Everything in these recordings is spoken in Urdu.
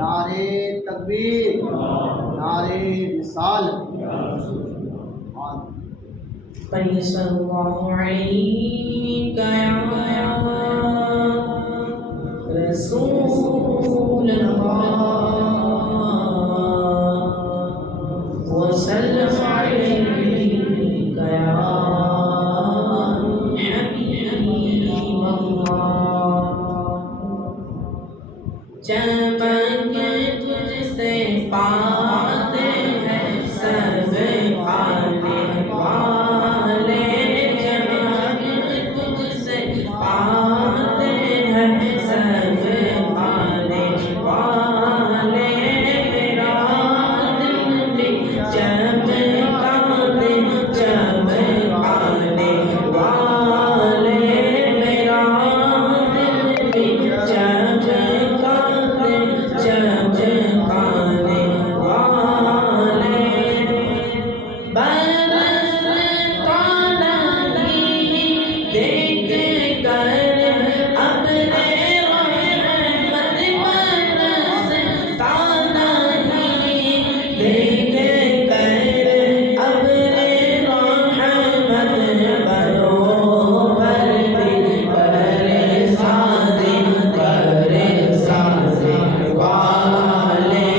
نعرے تکبیر، نعرے رسالت۔ پڑھیے صلی اللہ علیہ یا رسول اللہ وسلم علیک یا حبیب اللہ۔ چمک تجھ سے پاتے ہیں سب آنے والے، چمک تجھ سے پاتے ہیں سب آنے والے، میرا دل بھی چمکا دے چمکانے والے، میرا دل بھی چمکا دے چمکانے والے، برستا نہیں دیکھ کر اپنے رحمت، برستا نہیں دیکھ کر اپنے رحمت، برو پر دل برسا دے برسا دے والے،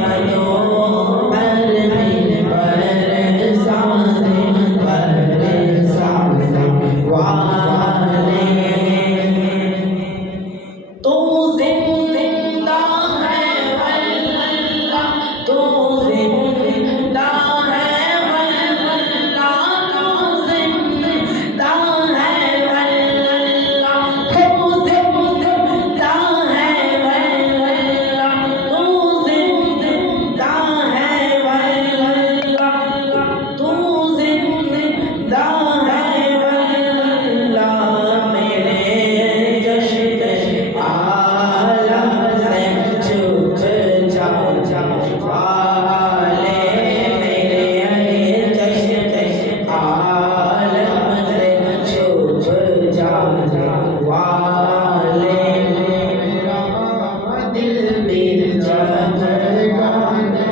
برو پر دل برسا دے برسا دے والے۔ تو زندہ ہے واللہ، تو زندہ ہے واللہ، تو زندہ ہے واللہ، تو زندہ ہے واللہ، تو زندہ ہے واللہ، تو زندہ ہے واللہ، میرے جشن عالم سے چھپ جانے والے، میرے جشن عالم سے چھپ جانے والے، میرا دل بھی چمکانے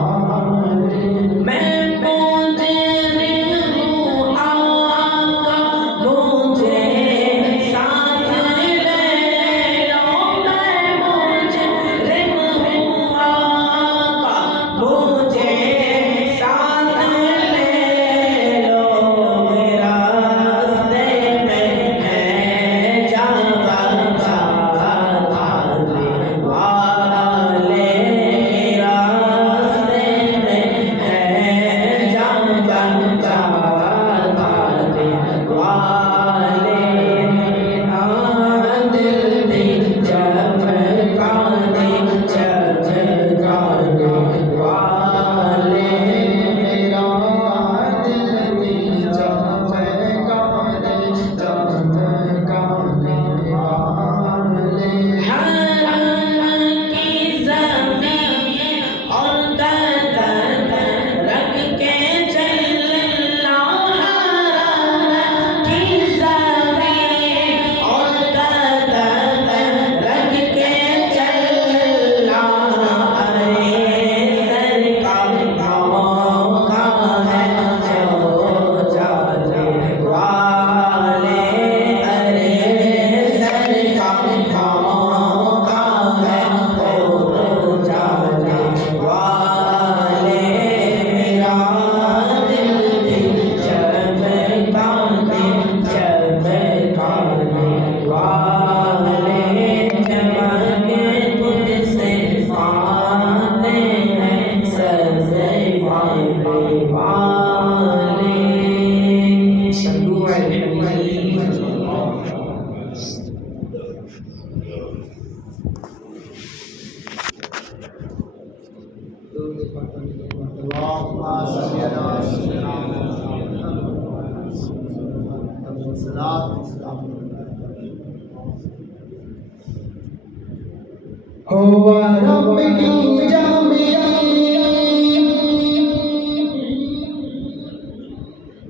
والے، میں مجرم ہوں آقا مجھے ساتھ لے لو، میں مجرم ہوں آقا مجھے ساتھ لے لو، میرا راستے میں ہے جان بچانے والے، میرا راستے میں ہے جان بچانے والے، میرا دل بھی چمکانے والے، میرا دل بھی چمکانے والے، حرم کی زمین اور قدم رکھ کے چلنا، حرم کی زمین اور قدم رکھ کے چلنا، ارے سر کا موقع ہے جو جانے والے، ارے سر کا موقع ہے جو جانے والے، میرا دل بھی چمکانے والے، چمک تجھ سے پاتے ہیں سب آنے والے، صلو علی الحبیب۔ اللهم صل على سيدنا محمد والصلاة والسلام ہوا رب کی جامی،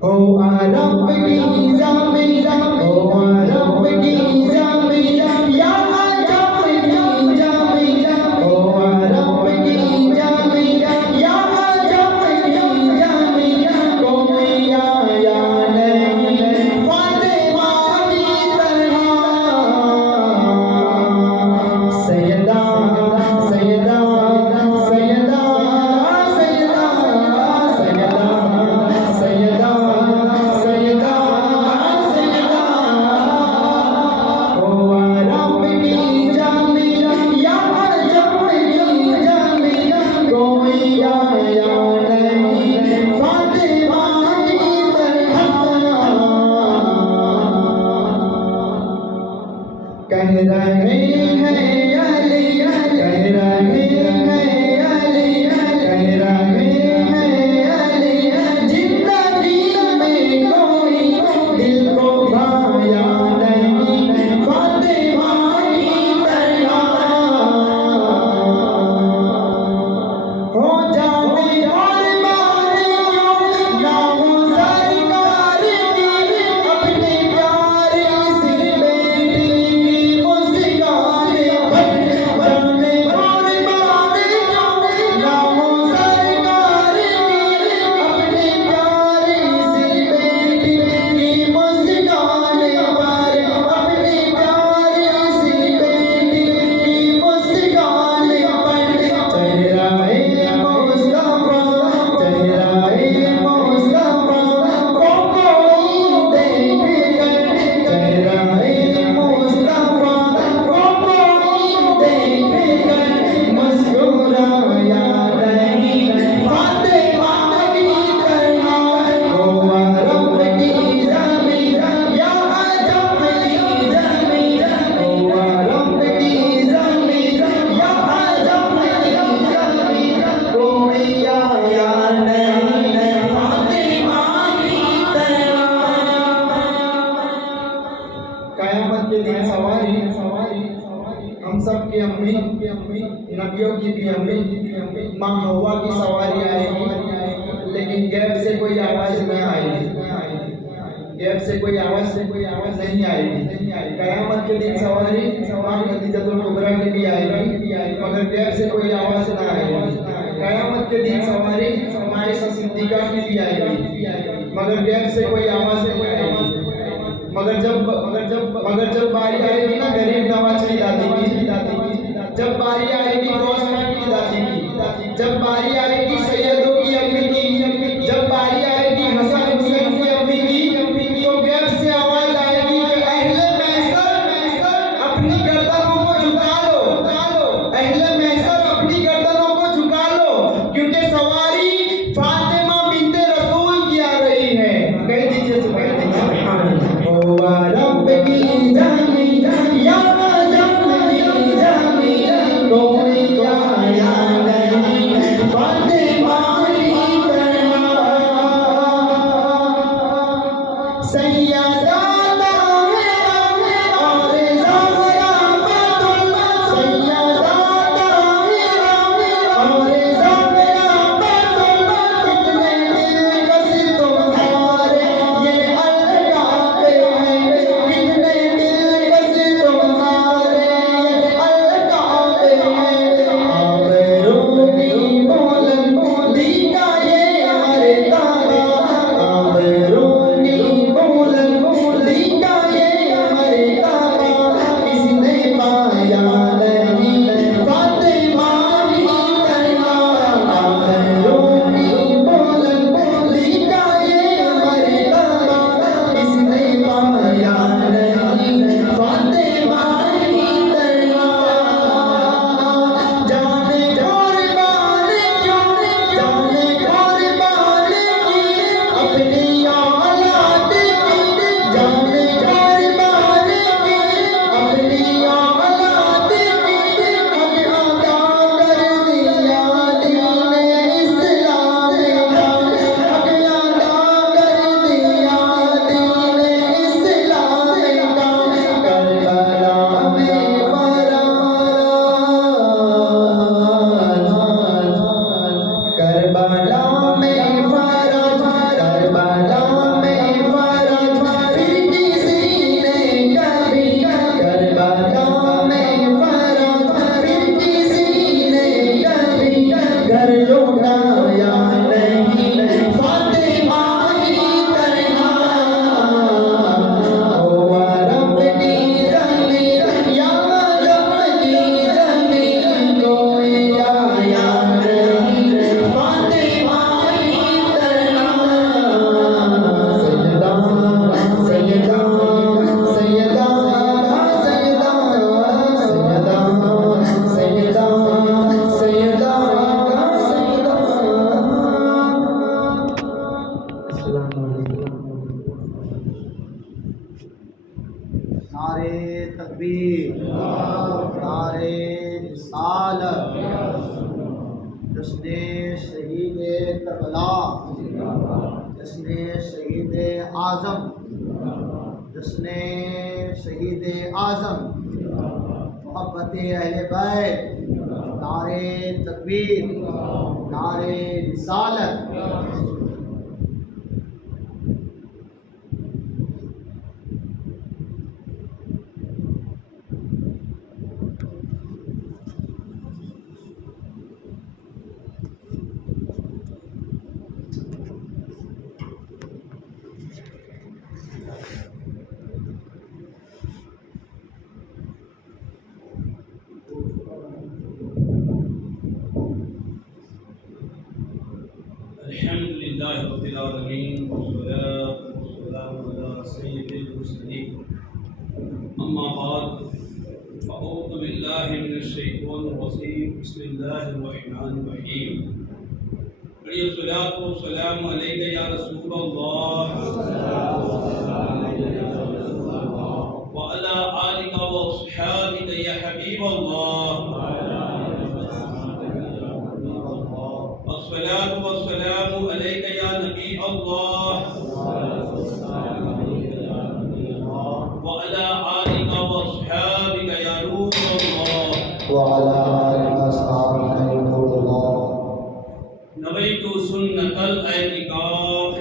ہوا رب کی جامی، ہوا رب کی جامی، کہہ رہے ہیں علی کہہ رہے ہیں علی کہہ رہے ہیں علی زندگی میں کوئی دل کو بھایا نہیں فاطمہ کی طرح ہو جاتے اور ماریوں نہ ہو سرکار کی اپنے پیارے سی بیٹی کی مسکان بن جانے اور ماریوں نہ ہو سرکار کی اپنے پیارے سی بیٹی کی مسکان پر اپنے پیارے سی بیٹی کی مسکان پر چہرہ قیامت کے دن سواری ہم سب کی امی نبیوں کی بھی امی ماں حوا کی سواری آئے گی لیکن غیب سے کوئی آواز نہ آئے گی غیب سے کوئی آواز نہیں آئے گی قیامت کے دن سواری ماں خدیجہ الکبریٰ کی بھی آئے گی مگر غیب سے کوئی آواز نہ آئے گی قیامت کے دن سواری عائشہ صدیقہ کی بھی آئے گی مگر غیب سے کوئی آواز نہیں آئے گی مگر جب باری آئے گی نا غریب نواز کی دادی کی جب باری آئے گی دوستان کی دادی کی جب باری آئے گی سیدوں کی امی کی جب باری آئے گی حسن حسین کی امی کی تو غیب سے آواز آئے گی کہ اہل محشر اپنی گردنوں کو جھکا لو اہل محشر اپنی گردنوں کو جھکا لو کیونکہ سواری فاطمہ بنت رسول کی آ رہی ہے کہہ دیجئے سبحان اللہ رب کی جامی یا جامی کوئی آیا نہیں فاطمہ کی طرح سیدہ اور زہرا تکبیر نعرہ رسالت جشن شہید کربلا جشن شہید اعظم جشن شہید اعظم محبت اہل بیت نعرہ تکبیر نعرہ رسالت الحمد لله رب العالمين والصلاة والسلام على سيد المرسلين أما بعد فأعوذ بالله من الشيطان الرجيم بسم الله الرحمن الرحيم الصلاة والسلام عليك يا رسول الله وعلى آلك وأصحابك يا حبيب الله الصلاة والسلام عليك يا نبي الله وعلى آلك وأصحابك يا نور الله وعلى آلك وصحبه نور الله نويت سنة الاعتكاف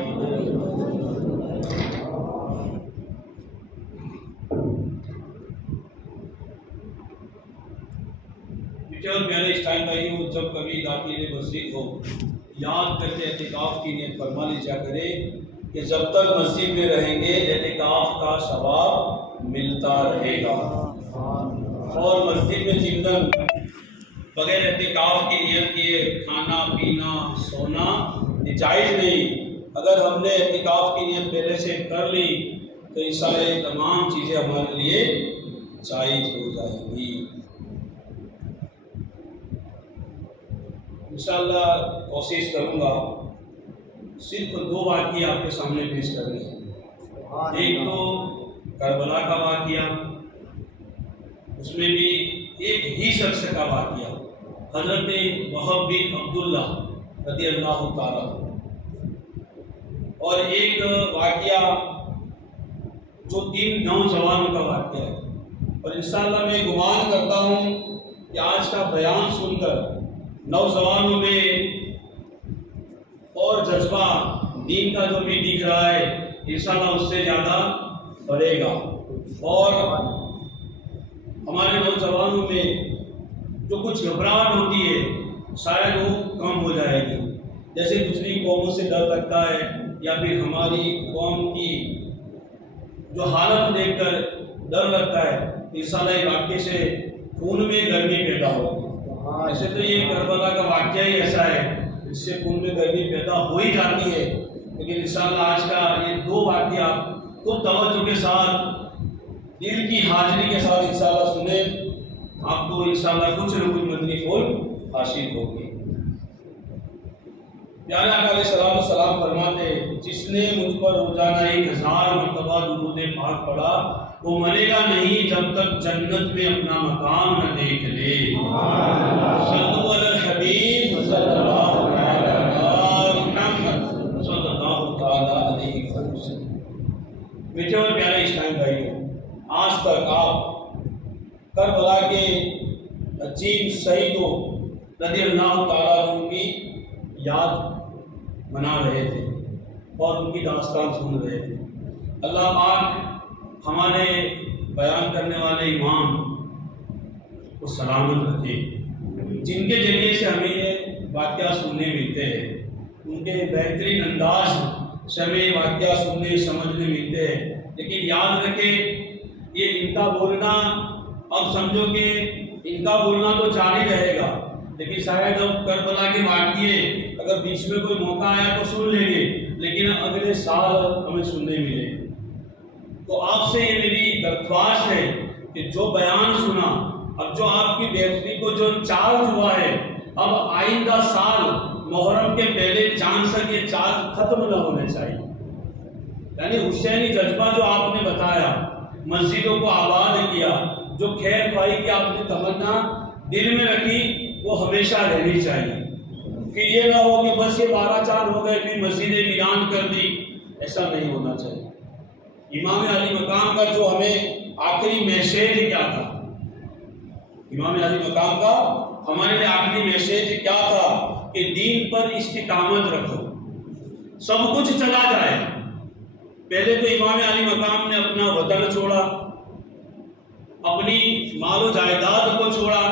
اور پیارے اسٹائل بھائیوں، جب کبھی داخل مسجد ہو یاد کر کے اعتکاف کی نیت فرما لیجا کرے کہ جب تک مسجد میں رہیں گے اعتکاف کا ثواب ملتا رہے گا، اور مسجد میں چندن بغیر اعتکاف کی نیت کیے کھانا پینا سونا یہ جائز نہیں۔ اگر ہم نے اعتکاف کی نیت پہلے سے کر لی تو انشاءاللہ یہ تمام چیزیں ہمارے لیے جائز ہو جائیں گی۔ انشاءاللہ کوشش کروں گا صرف 2 واقعے آپ کے سامنے پیش کرنے ہیں۔ ایک تو کربلا کا واقعہ، اس میں بھی ایک ہی شخص کا واقعہ، حضرت وہب بن عبداللہ رضی اللہ تعالیٰ، اور ایک واقعہ جو 3 نوجوانوں کا واقعہ ہے۔ اور انشاءاللہ میں گمان کرتا ہوں کہ آج کا بیان سن کر نوجوانوں میں اور جذبہ دین کا جو بھی دکھ رہا ہے انشاءاللہ اس سے زیادہ بڑھے گا، اور ہمارے نوجوانوں میں جو کچھ گھبراہٹ ہوتی ہے شاید وہ کم ہو جائے گی۔ جیسے دوسری قوموں سے ڈر لگتا ہے یا پھر ہماری قوم کی جو حالت دیکھ کر ڈر لگتا ہے، انشاءاللہ یہ واقعے سے خون میں گرمی پیدا ہوگی۔ ایسے تو یہ کربلا کا واقعہ ہی ایسا ہے اس سے خون میں گرمی پیدا ہو ہی جاتی ہے، لیکن انشاءاللہ آج کا یہ 2 واقعہ کو توجہ کے ساتھ دل کی حاضری کے ساتھ انشاءاللہ سنیں، آپ کو انشاءاللہ کچھ نہ کچھ مدنی پھول حاصل ہوگی۔ پیارے آقا علیہ السلام والسلام فرماتے جس نے مجھ پر روزانہ 1000 مرتبہ درود پاک پڑھا وہ مرے گا نہیں جب تک جنت میں اپنا مقام نہ دیکھ لے۔ صلو علی الحبیب صلی اللہ علیہ محمد صلی اللہ تعالیٰ علیہ وسلم۔ میٹھے اور پیارے اسلام بھائیوں، آج تک آپ کربلا کے عظیم شہیدوں رضی اللہ تعالیٰ عنہ کی یاد منا رہے تھے اور ان کی داستان سن رہے تھے۔ اللہ پاک ہمارے بیان کرنے والے امام کو سلامت رکھے، جن کے ذریعے سے ہمیں یہ واقعہ سننے ملتے ہیں، ان کے بہترین انداز سے ہمیں یہ واقعہ سننے سمجھنے ملتے ہیں۔ لیکن یاد رکھیں یہ ان کا بولنا اب سمجھو کہ ان کا بولنا تو جاری رہے گا، لیکن شاید اب کربلا کے واقعے اگر بیچ میں کوئی موقع آیا تو سن لیں گے، لیکن اگلے سال ہمیں سننے ملے۔ تو آپ سے یہ میری درخواست ہے کہ جو بیان سنا، اب جو آپ کی بہتری کو جو چارج ہوا ہے، اب آئندہ سال محرم کے پہلے چاند تک یہ چارج ختم نہ ہونے چاہیے۔ یعنی حسینی جذبہ جو آپ نے بتایا، مسجدوں کو آباد کیا، جو خیر خواہی کی آپ نے تمنا دل میں رکھی وہ ہمیشہ رہنی چاہیے. پھر یہ نہ ہو کہ بس یہ 12 چاند ہو گئے پھر مسجد ویران کر دی، ایسا نہیں ہونا چاہیے. امام علی مقام کا جو ہمیں آخری میسیج کیا تھا، امام علی مقام کا ہمارے لیے آخری میسیج کیا تھا کہ دین پر استقامت رکھو، سب کچھ چلا جائے. پہلے تو امام علی مقام نے اپنا وطن چھوڑا، اپنی مال و جائیداد کو چھوڑا،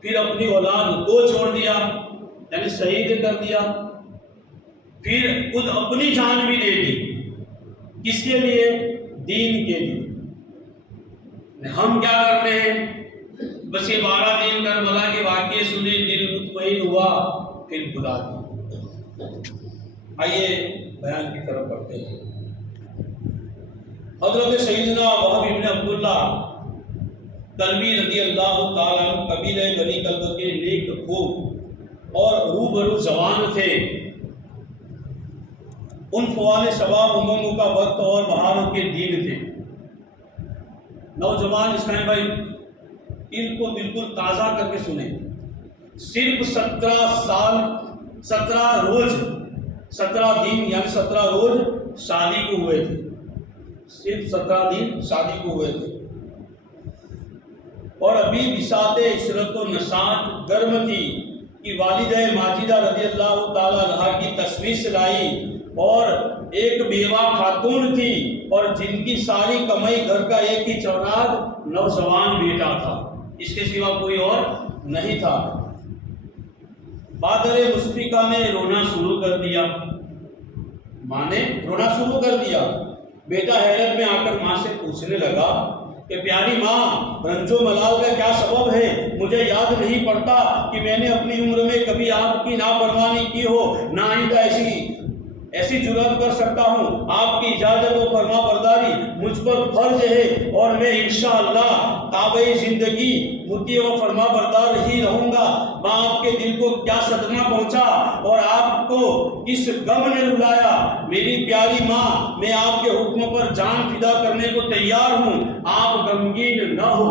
پھر اپنی اولاد کو چھوڑ دیا یعنی شہید کر دیا، پھر خود اپنی جان بھی دے دی. کس کے لیے؟ دین کے لیے. ہم کیا کرتے ہیں؟ بس یہ 12 دن کربلا کے واقعے سنے، دل مطمئن ہوا، پھر بلا دیا. آئیے بیان کی طرف بڑھتے ہیں. حضرت سیدنا وہب بن عبداللہ کلبی رضی اللہ تعالیٰ عنہ قبیلہ بنی کلب کے نیک خوب اور روبرو جوان تھے. ان فوال شباب امنگوں کا وقت اور بہاروں کے دین تھے. نوجوان اسلام بھائی ان کو بالکل تازہ کر کے سنیں. صرف 17 روز 17 دن یعنی 17 روز شادی کو ہوئے تھے. صرف 17 دن شادی کو ہوئے تھے اور ابھی بساط عشرت و نشاط گرم تھی کہ والدہ ماجدہ رضی اللہ تعالیٰ عنہ کی تشویش لائی اور ایک بیوہ خاتون تھی اور جن کی ساری کمائی گھر کا ایک ہی چوراغ نوجوان بیٹا تھا، اس کے سوا کوئی اور نہیں تھا. بادر مشفقہ نے رونا شروع کر دیا، ماں نے رونا شروع کر دیا. بیٹا حیرت میں آ کر ماں سے پوچھنے لگا کہ پیاری ماں، رنج و ملال کا کیا سبب ہے؟ مجھے یاد نہیں پڑتا کہ میں نے اپنی عمر میں کبھی آپ کی نافرمانی کی ہو، نہ آئندہ ایسی جرات کر سکتا ہوں. آپ کی اجازت و فرما برداری مجھ پر فرض ہے اور میں انشاءاللہ تابع زندگی مطیع و فرما بردار ہی رہوں گا. ماں، آپ کے دل کو کیا صدمہ پہنچا اور آپ کو کس غم نے رلایا؟ میری پیاری ماں، میں آپ کے حکم پر جان فدا کرنے کو تیار ہوں، آپ غمگین نہ ہو.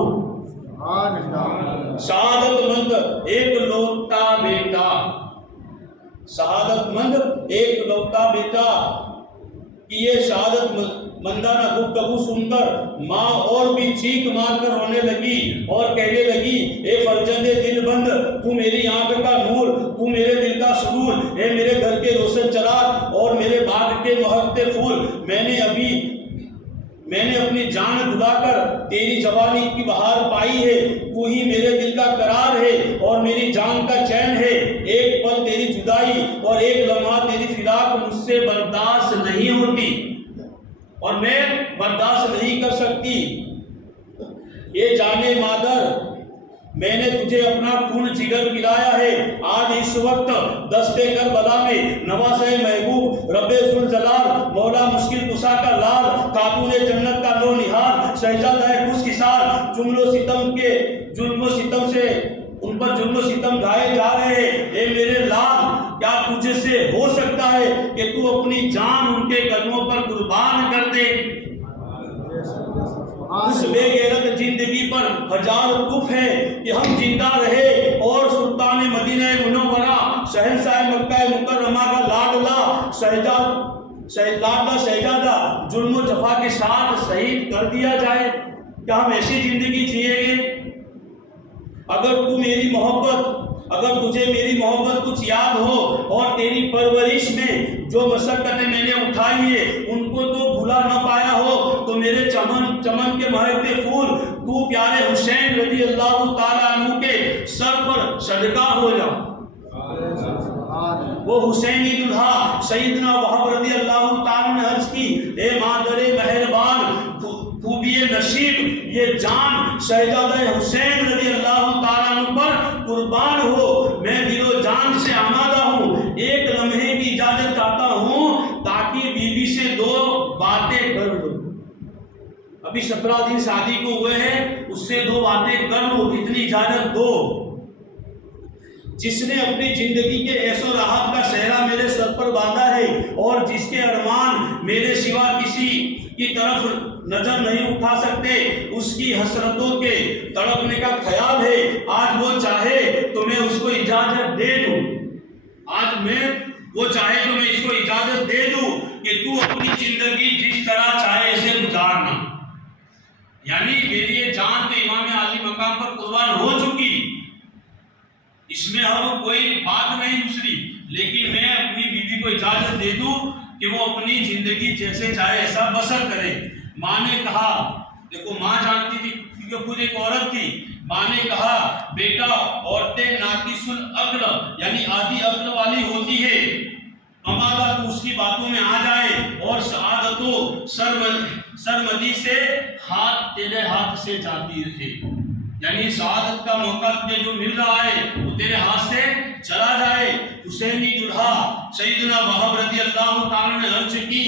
شہادت مند ایک لوٹا بیٹا، شہادت مند ایک لوٹا بیٹا کی یہ شہادت مندانہ گفتگو سن کر ماں اور بھی چیخ مار کر رونے لگی اور کہنے لگی، اے فرزند دل بند، تو میری آنکھ کا نور، تو میرے دل کا سرور، اے میرے گھر کے روشن چراغ اور میرے باغ کے مہکتے پھول. میں نے اپنی جان دھلا کر تیری جوانی کی بہار پائی ہے. تو ہی میرے دل کا قرار ہے اور میری جان کا چین ہے. ایک پل تیری جدائی اور ایک لمحہ تیری فراق مجھ سے برداشت نہیں ہوتی اور میں برداشت نہیں کر سکتی. یہ جانے مادر، میں نے تجھے اپنا خون جگر پلایا ہے. آج اس وقت دستے کربلا میں نواسہ محبوب رب ذوالجلال مولا مشکل کشا کا لال، خاتون جنت کا نو نہار، شہزادہ خوش کسار، ظلم و ستم سے ان پر ظلم و ستم ڈھائے جا رہے ہیں. اے میرے لال، کیا تجھ سے ہو سکتا ہے کہ تو اپنی جان ان کے قدموں پر قربان کر دے؟ اس بے غیرت زندگی پر ہزار کف ہے کہ ہم زندہ رہے اور سلطان مدینہ منورہ شہنشاہ مکہ مکرمہ کا لاڈلا شہزادہ ظلم و جفا کے ساتھ شہید کر دیا جائے. کیا ہم ایسی زندگی جیئیں گے؟ اگر تجھے میری محبت کچھ یاد ہو اور تیری پرورش میں جو مشقتیں میں نے اٹھائی ہے ان کو تو بھلا نہ پایا ہو تو میرے چمن کے مہکتے پھول، تو پیارے حسین رضی اللہ تعالیٰ عنہ کے سر پر صدقہ ہو جا. وہ حسینی دلہا سیدنا وہب رضی اللہ تعالیٰ نے عرض کی، اے مادر مہربان، خوبی نصیب، یہ جان شہزادہ حسین رضی اللہ تعالیٰ عنہ پر قربان ہو. میں دل و جان سے آمادہ ہوں. ایک لمحے کی اجازت چاہتا ہوں تاکہ بی بی سے 2 باتیں کر لوں. ابھی 17 دن شادی کو ہوئے ہیں، اس سے 2 باتیں کر لوں، اتنی اجازت دو. جس نے اپنی زندگی کے عیش و راحت کا صحرا میرے سر پر باندھا ہے اور جس کے ارمان میرے سوا کسی کی طرف نظر نہیں اٹھا سکتے، اس کی حسرتوں کے تڑپنے کا خیال ہے، آج وہ چاہے تو میں اس کو اجازت دے دوں، وہ چاہے تو میں اس کو اجازت دے دوں کہ تو اپنی زندگی جس طرح چاہے اسے گزارنا. یعنی میری یہ جان تو امام عالی مقام پر قربان ہو چکی، اس میں اب کوئی بات نہیں دوسری، لیکن میں اپنی بیوی کو اجازت دے دوں کہ وہ اپنی زندگی جیسے چاہے ایسا بسر کرے. ماں نے کہا، دیکھو ماں جانتی تھی کیونکہ خود ایک عورت تھی، ماں نے کہا بیٹا عورتیں ناقص العقل یعنی آدھی عقل والی ہوتی ہے، ممالا تو اس کی باتوں میں آ جائے اور سعادت و سرمدی سے ہاتھ تیرے ہاتھ سے جاتی رہے، یعنی سعادت کا موقع تجھے جو مل رہا ہے وہ تیرے ہاتھ سے چلا جائے. حسینی دلہا سیدنا وہب رضی اللہ تعالیٰ نے عرض کی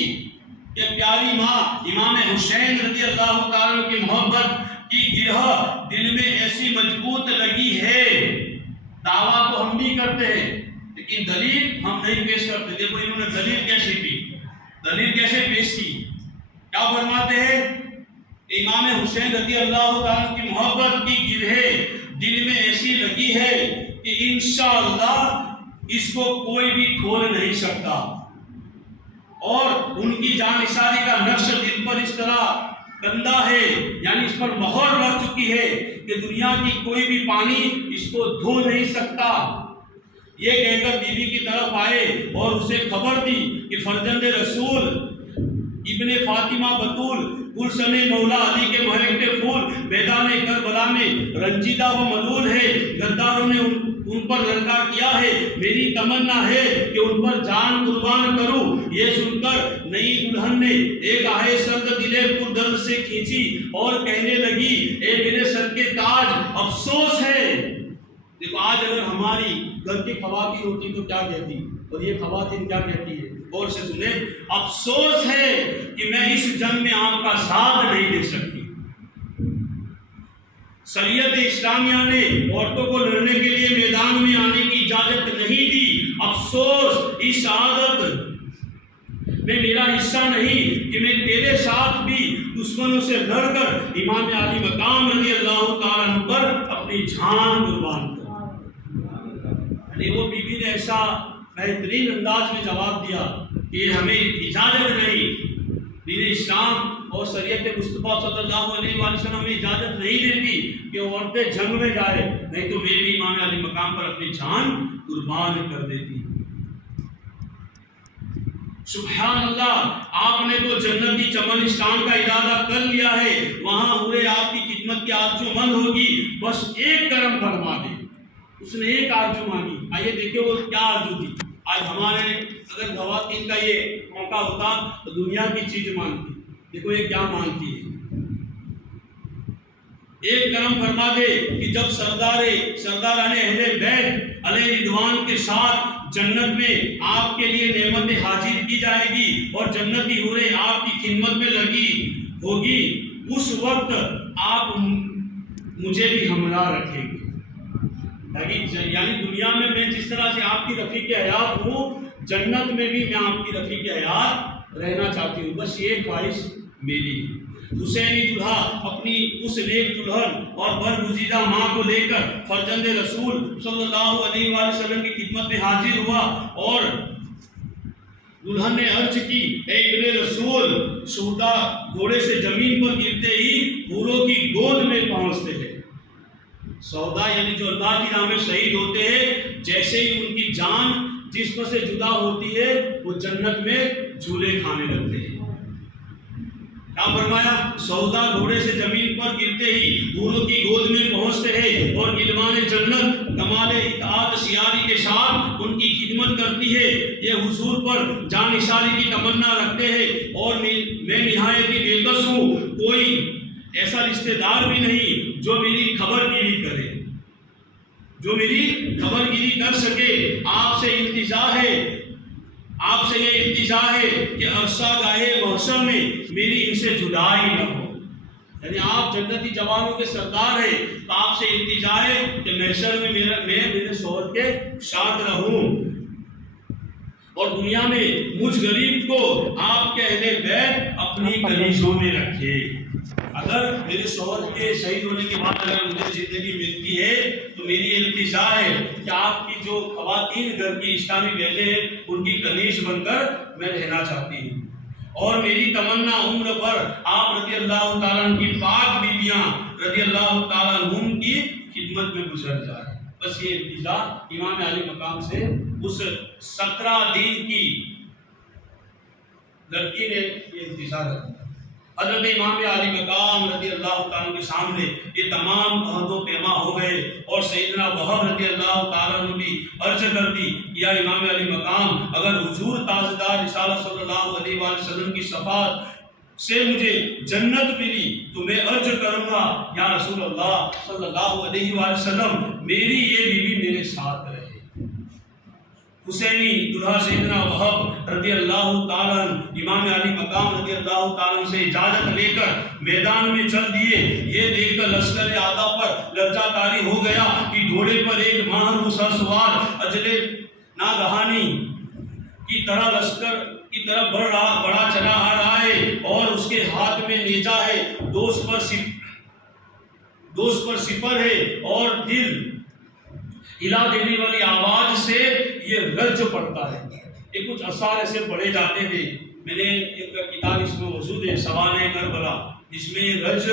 کہ پیاری ماں امام حسین رضی اللہ تعالیٰ کی محبت کی گرہ دل میں ایسی مضبوط لگی ہے، دعویٰ تو ہم بھی کرتے ہیں لیکن دلیل ہم نہیں پیش کرتے. دیکھو انہوں نے دلیل کیسے کی، دلیل کیسے پیش کی، کیا فرماتے ہیں؟ امام حسین رضی اللہ تعالیٰ کی محبت کی گرہ دل میں ایسی لگی ہے کہ انشاءاللہ اس کو کوئی بھی کھول نہیں سکتا، اور ان کی جان نثاری کا نقش دل پر اس طرح گندا ہے، یعنی اس پر مہر لگ چکی ہے کہ دنیا کی کوئی بھی پانی اس کو دھو نہیں سکتا. یہ کہہ کر بیوی کی طرف آئے اور اسے خبر دی کہ فرزند رسول ابن فاطمہ بطول گلشن مولا علی کے مہکتے پھول میدان کربلا میں رنجیدہ و ملول ہے، غداروں نے ان پر لڑکا کیا ہے، میری تمنا ہے کہ ان پر جان قربان کروں. یہ سن کر نئی دلہن نے ایک آہے سرد دلے پر درد سے کھینچی اور کہنے لگی اے میرے سر کے تاج افسوس ہے. دیکھو آج اگر ہماری گھر کی خواتین ہوتی تو کیا کہتی، اور یہ خواتین کیا کہتی ہے، غور سے سنیں. افسوس ہے کہ میں اس جنگ میں آپ کا ساتھ نہیں دے سکتی. شریعت اسلامیہ نے عورتوں کو لڑنے کے لیے میدان میں آنے کی اجازت نہیں دی. افسوس اس عادت میں میرا حصہ نہیں کہ میں تیرے ساتھ بھی دشمنوں سے لڑ کر امام علی مقام رضی اللہ تعالیٰ عنہ پر اپنی جان قربان کر. یعنی وہ بی بی نے ایسا بہترین انداز میں جواب دیا کہ ہمیں اجازت نہیں، دین اسلام اور شریعت مصطفیٰ صلی اللہ علیہ وآلہ وسلم میں اجازت نہیں دیتی کہ عورتیں جنگ میں جائے، نہیں تو میں بھی امام علی مقام پر اپنی جان قربان کر دیتی. سبحان اللہ، آپ نے تو جنتی چمنستان کا ارادہ کر لیا ہے، وہاں پورے آپ کی خدمت کی آرزو مند ہوگی، بس ایک کرم فرما دے. اس نے ایک آرزو مانگی. آئیے دیکھیں وہ کیا آرزو تھی. آج ہمارے اگر خواتین کا یہ موقع ہوتا تو دنیا کی چیز مانگتی. دیکھو یہ کیا مانگتی ہے. ایک کرم فرما دے کہ جب سرداران اہل بیت علیہ رضوان کے ساتھ جنت میں آپ کے لیے نعمت حاضر کی جائے گی اور جنتی حوریں آپ کی خدمت میں لگی ہوگی، اس وقت آپ مجھے بھی ہمراہ رکھیں گے. یعنی دنیا میں میں جس طرح سے آپ کی رفیق حیات ہوں، جنت میں بھی میں آپ کی رفیق حیات رہنا چاہتی ہوں. بس یہ خواہش میری ہے. حسینی دلہا اپنی اس نیک دلہن اور برگزیدہ ماں کو لے کر فرزند رسول صلی اللہ علیہ وآلہ وسلم کی خدمت میں حاضر ہوا اور دلہن نے عرض کی اے ابن رسول، سودا گھوڑے سے زمین پر گرتے ہی حوروں کی گود میں پہنچتے ہیں. سودا یعنی جو اللہ کی راہ میں شہید ہوتے ہیں، جیسے ہی ان کی جان جسم سے جدا ہوتی ہے وہ جنت میں جھولے کھانے لگتے ہیں. کیا فرمایا؟ سودا گھوڑے سے زمین پر گرتے ہی حوروں کی گود میں پہنچتے ہیں اور علمان جنت کمال اطاعت سیاری کے ساتھ ان کی خدمت کرتی ہے. یہ حضور پر جان نثاری کی تمنا رکھتے ہیں اور میں نہایت ہی بے بس ہوں. کوئی ایسا رشتہ دار بھی نہیں جو میری خبر گیری کرے، جو میری خبر گیری کر سکے. آپ سے التجا ہے، آپ سے یہ التجا ہے کہ عرصہ گاہے محشر میں میری ان سے جدائی نہ ہو. یعنی آپ جنتی جوانوں کے سردار ہیں تو آپ سے التجا ہے کہ محشر میں میں میرے شوہر کے ساتھ رہوں. اور دنیا میں مجھ غریب کو آپ کے اہل بیت اپنی کلیجوں میں رکھے. اگر میرے شوہر کے شہید ہونے کے بعد اگر مجھے زندگی ملتی ہے تو میری التجا ہے کہ آپ کی جو خواتین گھر کی اسلامی بیٹے ہیں ان کی کنیز بن کر میں رہنا چاہتی ہوں، اور میری تمنا عمر بھر آپ رضی اللہ تعالیٰ عنہ کی پاک بیویاں رضی اللہ تعالیٰ عنہم کی خدمت میں گزر جائے. بس یہ التجا امام علی مقام سے اس 17 دن کی لڑکی نے یہ التجا رکھی. حضرت امام علی مقام رضی اللہ تعالیٰ کے سامنے یہ تمام عہد و پیما ہو گئے، اور سیدنا وہب رضی اللہ تعالیٰ نے بھی عرض کر دی یا امام علی مقام اگر حضور تاجدار رسالت صلی اللہ علیہ وآلہ وسلم کی شفاعت سے مجھے جنت ملی تو میں عرض کروں گا یا رسول اللہ صلی اللہ علیہ وآلہ وسلم میری یہ بیوی میرے ساتھ رہے. حسینی دلہا سیدنا وہب رضی اللہ تعالیٰ امام علی مقام رضی اللہ تعالیٰ سے اجازت لے کر میدان میں چل دیے. یہ دیکھ کر لشکر آدھا پر لرزہ طاری ہو گیا کہ گھوڑے پر ایک ماہر سوار اجلے ناگہانی کی طرح لشکر کی طرف بڑا چلا آ رہا ہے، اور اس کے ہاتھ میں نیزہ ہے، دوست پر سپر ہے، اور دل ہلا دینے والی آواز سے یہ رج پڑتا ہے. یہ کچھ اثار ایسے پڑھے جاتے تھے. میں نے ایک کتاب اس میں موجود ہے سوانح کربلا، جس میں یہ رج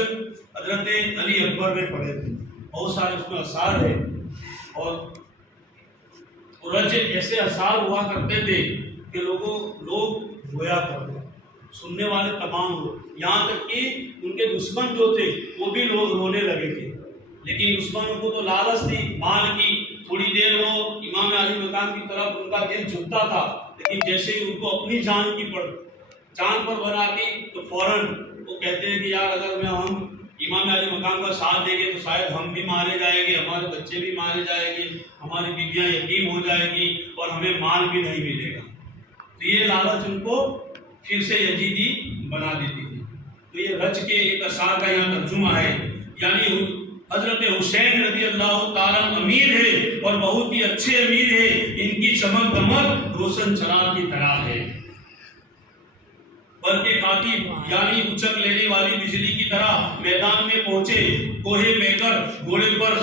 حضرت علی اکبر نے پڑھے تھے. بہت سارے اس میں اثار ہے، اور رج ایسے اثار ہوا کرتے تھے کہ لوگ رویا کرتے، سننے والے تمام لوگ، یہاں تک کہ ان کے دشمن جو تھے وہ بھی لوگ رونے لگے تھے. لیکن دشمنوں کو تو لالچ تھی مال کی، تھوڑی دیر وہ امام علی مقام کی طرف ان کا دل جھکتا تھا، لیکن جیسے ہی ان کو اپنی جان پر بنا دی تو فوراً وہ کہتے ہیں کہ یار اگر ہم امام علی مقام کا ساتھ دیں گے تو شاید ہم بھی مارے جائیں گے، ہمارے بچے بھی مارے جائیں گے، ہماری بیویاں یتیم ہو جائیں گی، اور ہمیں مال بھی نہیں ملے گا. تو یہ لالچ ان کو پھر سے یزیدی بنا دیتی تھی. تو یہ رج کے ایک اثار کا یہاں ترجمہ ہے، یعنی حضرت حسین رضی اللہ تعالیٰ امیر ہے اور بہت ہی اچھے امیر ہے. ان کی چمک دمک روشن چراغ کی طرح ہے، برقے خاطب یعنی اچک لینے والی بجلی کی طرح میدان میں پہنچے. کوہے پیکر گھوڑے پر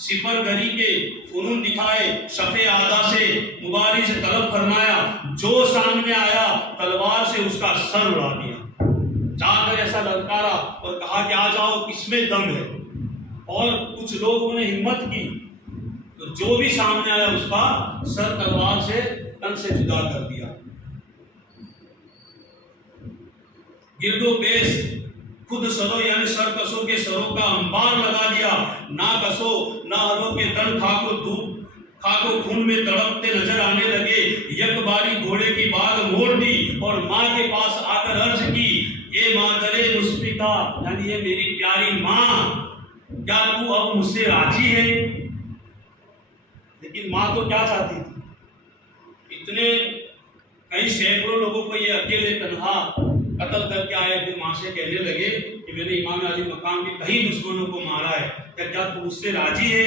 سپر گری کے فنون دکھائے، شفے آدھا سے مبارز طلب فرمایا، جو سامنے آیا تلوار سے اس کا سر اڑا دیا. جا کر ایسا للکارا اور کہا کہ آ جاؤ کس میں دم ہے. اور کچھ لوگوں نے ہمت کی تو جو بھی سامنے آیا اس کا سر تلوار سے تن سے جدا کر دیا. گرد و پیش خود سروں یعنی سر کسوں کے سروں کا انبار لگا دیا. نہ کسو نہ ہروں کے تن خاک و خون میں تڑپتے نظر آنے لگے. یک باری گھوڑے کی باغ موڑ دی اور ماں کے پاس آ کر عرض کی، یہ مادر مشفقہ یعنی یہ میری پیاری ماں، کیا تو اب مجھ سے راضی ہے؟ لیکن ماں تو کیا چاہتی تھی؟ اتنے کئی سینکڑوں لوگوں کو یہ اکیلے تنہا قتل کر کے آئے. پھر ماں سے کہنے لگے کہ میں نے امام علی مقام کے کئی دشمنوں کو مارا ہے، کیا تو مجھ سے راضی ہے؟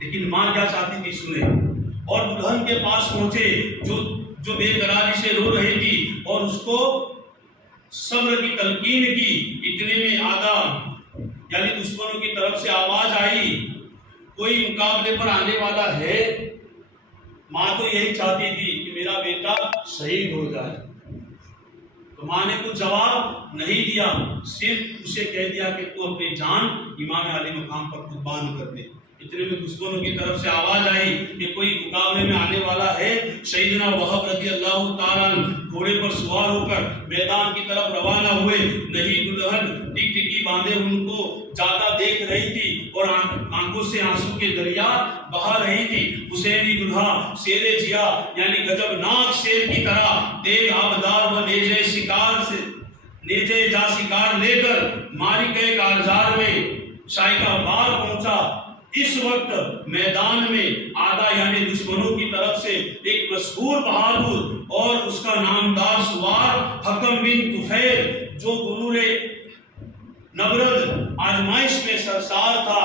لیکن ماں کیا چاہتی تھی سنے. اور دلہن کے پاس پہنچے جو بے قراری سے رو رہی تھی، اور اس کو صبر کی تلقین کی. اتنے میں آدھا یعنی دشمنوں کی طرف سے آواز آئی، کوئی مقابلے پر آنے والا ہے؟ ماں تو یہی چاہتی تھی کہ میرا بیٹا شہید ہو جائے. تو ماں نے کچھ جواب نہیں دیا، صرف اسے کہہ دیا کہ تو اپنی جان امام علی مقام پر قربان کر دے. اتنے میں دشمنوں کی طرف سے آواز آئی کہ کوئی مقابلے میں آنے والا ہے. سیدنا وہب رضی اللہ تعالیٰ گھوڑے پر سوار ہو کر میدان کی طرف روانہ ہوئے. نہیں دلہن ٹک ٹکی باندھے ان کو جاتا دیکھ رہی تھی اور آنکھوں سے آنسو کے دریا بہا رہی تھی. حسینی دلہا شیر جیا یعنی گجب ناک شیر کی طرح تیز آبدار و نیزے جا شکار لے کر ماری کے کارزار میں شائقہ بار پہنچا. اس وقت میدان میں آدھا یعنی دشمنوں کی طرف سے ایک مشہور بہادر اور اس کا نامدار سوار حکم بن طفیل جو غرور نبرد آزمائش میں سرسار تھا،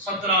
17